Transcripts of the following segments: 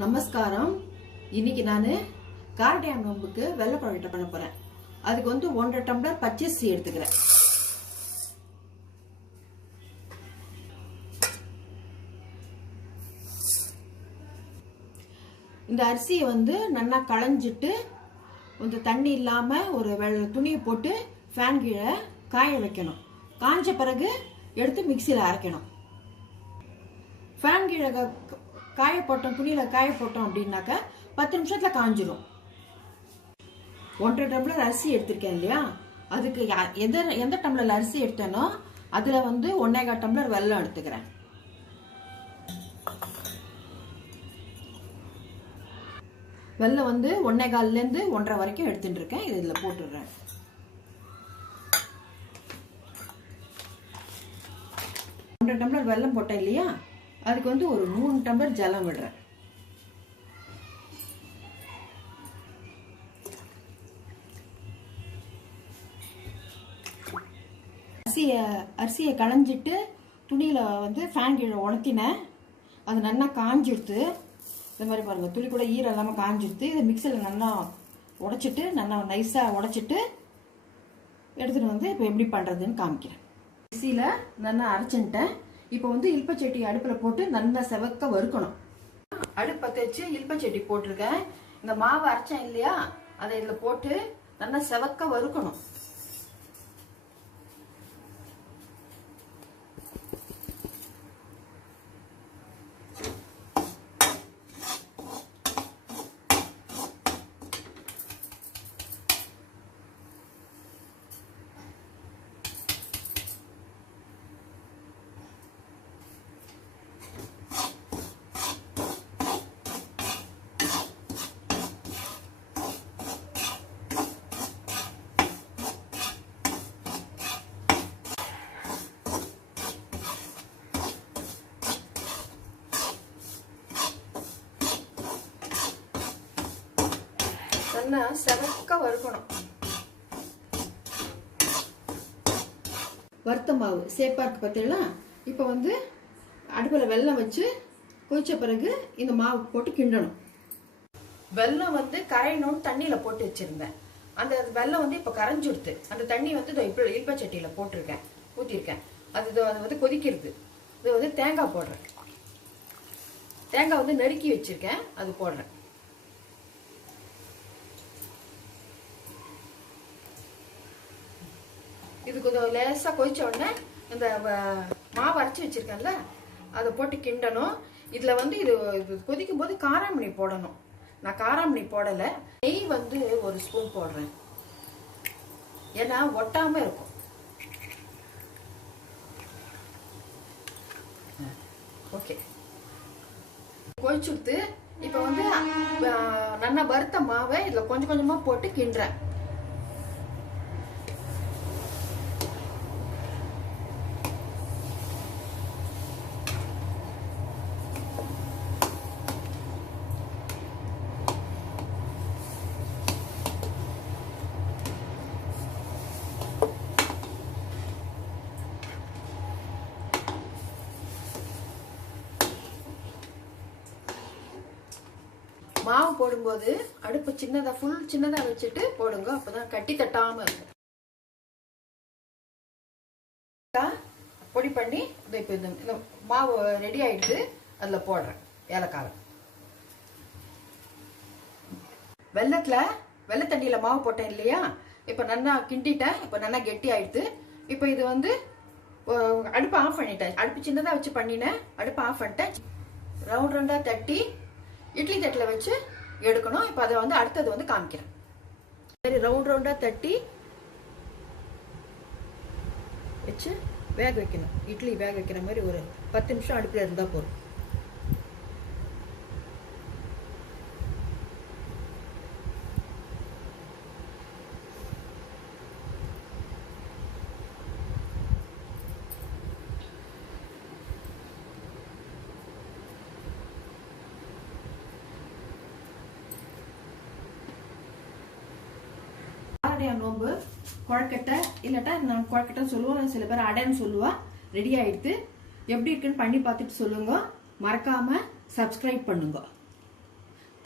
நமஸ்காரம். இன்னைக்கு நான் காரடையான் நோம்புக்கு வெள்ளை கொழுக்கட்டை பண்ண போறேன். அதுக்கு 1.5 டம்ளர் பச்சரிசி எடுத்துக்கிறேன். இந்த அரிசியை நல்லா களைஞ்சிட்டு கொஞ்சம் தண்ணி இல்லாம ஒரு துணியை போட்டு ஃபேன் கீழே காய வைக்கணும். காஞ்ச பிறகு எடுத்து மிக்சியில் அரைக்கணும். ஃபேன் கீழே காய போட்டோம், துணியில காய போட்டோம் அப்படின்னாக்க 10 நிமிஷத்துல காஞ்சிரும். 1.5 டம்ளர் அரிசி எடுத்திருக்கேன் இல்லையா, அதுக்கு எந்த டம்ளர் அரிசி எடுத்தேனோ அதுல 1.25 டம்ளர் வெல்லம் எடுத்துக்கிறேன். வெல்லம் 1.25 இருந்து 1.5 வரைக்கும் எடுத்துட்டு இருக்கேன். இதுல போட்டுடுறேன். டம்ளர் வெல்லம் போட்டேன் இல்லையா, அதுக்கு ஒரு 3 டம்ளர் ஜலம் விடுறேன். அரிசியை களைஞ்சிட்டு துணியில ஃபேன் கீழே உணர்த்தினேன். அது நல்லா காஞ்சிடுத்து. இந்த மாதிரி பாருங்க, துளி கூட ஈரம் இல்லாமல் காஞ்சிடுத்து. இதை மிக்சியில் நல்லா உடைச்சிட்டு நல்லா நைஸாக உடைச்சிட்டு எடுத்துட்டு இப்போ எப்படி பண்ணுறதுன்னு காமிக்கிறேன். மிக்சியில் நல்லா அரைச்சுட்டேன். இப்போ இல்பச்சட்டி அடுப்பில் போட்டு நல்லா செவக்க வறுக்கணும். அடுப்பை வச்சு இல்பச்சட்டி போட்டிருக்கேன். இந்த மாவு அரைச்சேன் இல்லையா, அதை இதில் போட்டு நல்லா செவக்க வறுக்கணும். நல்லா செவக்க வறுக்கணும். வறுத்த மாவு சேப்பா இருக்கு பார்த்தீங்களா. இப்போ அடுப்பில் வெல்லம் வச்சு கொதிச்ச பிறகு இந்த மாவு போட்டு கிண்டணும். வெல்லம் கரையணும்னு தண்ணியில போட்டு வச்சிருந்தேன். அந்த வெல்லம் இப்போ கரைஞ்சுடுத்து. அந்த தண்ணி இல்பச்சட்டியில போட்டிருக்கேன், ஊற்றிருக்கேன். அது கொதிக்கிறது. இது தேங்காய் போடுறேன். தேங்காய் நறுக்கி வச்சிருக்கேன், அது போடுறேன். இது கொஞ்சம் லேசா கொதிச்ச உடனே இந்த மாவு அரைச்சி வச்சிருக்கேன்ல, அதை போட்டு கிண்டணும். இதுல இது கொதிக்கும் போது காராமணி போடணும். நான் காராமணி போடலை. நெய் ஒரு ஸ்பூன் போடுறேன், ஏன்னா ஒட்டாம இருக்கும். ஓகே, கொதிச்சுடுத்து. இப்ப நல்லா வறுத்த மாவை இதுல கொஞ்சம் கொஞ்சமா போட்டு கிண்டுறேன். மாவு போடும்போது அடுப்பு சின்னதா வச்சுட்டு போடுங்க, அப்பதான் கட்டி தட்டாம இருக்கும். பொடி பண்ணி இப்போ இந்த மாவு ரெடி ஆயிடுது, அதுல போடுறேன் ஏலக்காய். வெள்ளை தண்ணியில மாவு போட்டேன் இல்லையா, இப்ப நல்லா கிண்டிட்டேன். இப்ப நல்லா கெட்டி ஆயிடுது. இப்ப இது அடுப்பு ஆஃப் பண்ணிட்டேன். அடுப்பு சின்னதா வச்சு பண்ணினேன், அடுப்பு ஆஃப் பண்ணிட்டேன். ரவுண்ட் ரவுண்டா தட்டி இட்லி தட்டில் வச்சு எடுக்கணும். இப்போ அதை அடுத்தது காமிக்கிறேன். சரி, ரவுண்ட் ரவுண்டா தட்டி வச்சு வேக வைக்கணும். இட்லி வேக வைக்கிற மாதிரி ஒரு 10 நிமிஷம் அடுப்பில் இருந்தா போதும். நோம்பு கொழக்கட்டை இல்லட்டா நான் கொழக்கட்டை சொல்லுவோம், சில பேர் அடைன்னு சொல்லுவா. ரெடி ஆயிடுத்து. எப்படி இருக்குன்னு பண்ணி பார்த்துட்டு சொல்லுங்க. மறக்காம சப்ஸ்கிரைப் பண்ணுங்க.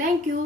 தேங்க்யூ.